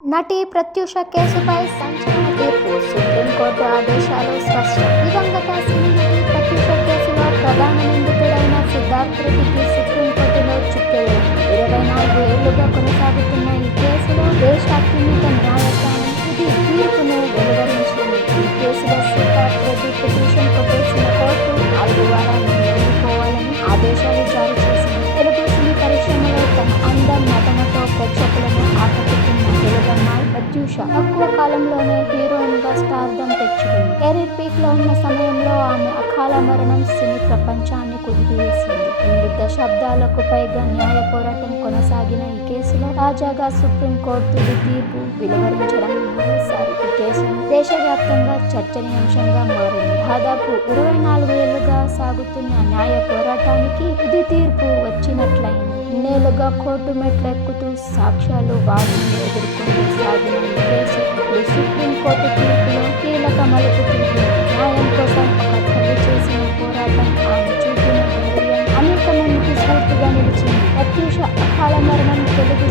నటి ప్రత్యూష కేసుపై సంచలన తీర్పు, సుప్రీంకోర్టు ఆదేశాలు స్పష్టం. దివంగత సినీ నటి ప్రత్యూష కేసులో ప్రధాన నిందితుడైన సిద్ధార్థ్ రెడ్డికి సుప్రీంకోర్టులో చుక్కెదురైంది. 24 ఏళ్లుగా కొనసాగుతున్న ఈ కేసులో దేశ అత్యున్నత న్యాయస్థానం తుది తీర్పును వెలువరించింది. ఈ కేసులో సిద్ధార్థ్ రెడ్డి పిటిషన్ కొట్టేసిన కోర్టు 4 వారాల్లో ఎదుర్కోవాలని ఆదేశాలు జారీ చేసింది. తెలుగు సినీ పరిశ్రమలో తన అందం, నటనతో ప్రేక్షకులను ఆకట్టుకున్న తెలుగమ్మాయి ప్రత్యూష తక్కువ కాలంలోనే హీరోయిన్ గా స్టార్డమ్ తెచ్చుకుంది. కెరీర్ పీక్ లో ఉన్న సమయంలో ఆమె అకాల మరణం సినీ ప్రపంచాన్ని కుదిపేసింది. 8 దశాబ్దాలకు పైగా న్యాయ పోరాటం కొనసాగిన ఈ కేసులో తాజాగా సుప్రీంకోర్టు తుది తీర్పు వెలువరించడం మరోసారి ఈ కేసు దేశవ్యాప్తంగా చర్చనీయాంశంగా మారింది. దాదాపు 24 ఏళ్లుగా సాగుతున్న న్యాయ పోరాటానికి తుది తీర్పు వచ్చినట్లయింది. ఇన్నేళ్లుగా కోర్టు మెట్లెక్కుతూ సాక్ష్యాలు, వాదనలు ఎదుర్కొంటూ సాగిన ఈ కేసు ఇప్పుడు సుప్రీంకోర్టు తీర్పులో కీలక మలుపు తిరిగింది. న్యాయం కోసం ఒక తల్లి చేసిన పోరాటం, ఆమె చూపిన ధైర్యం అనేక మందికి స్ఫూర్తిగా నిలిచింది. ప్రత్యూష అకాల మరణం తెలుగు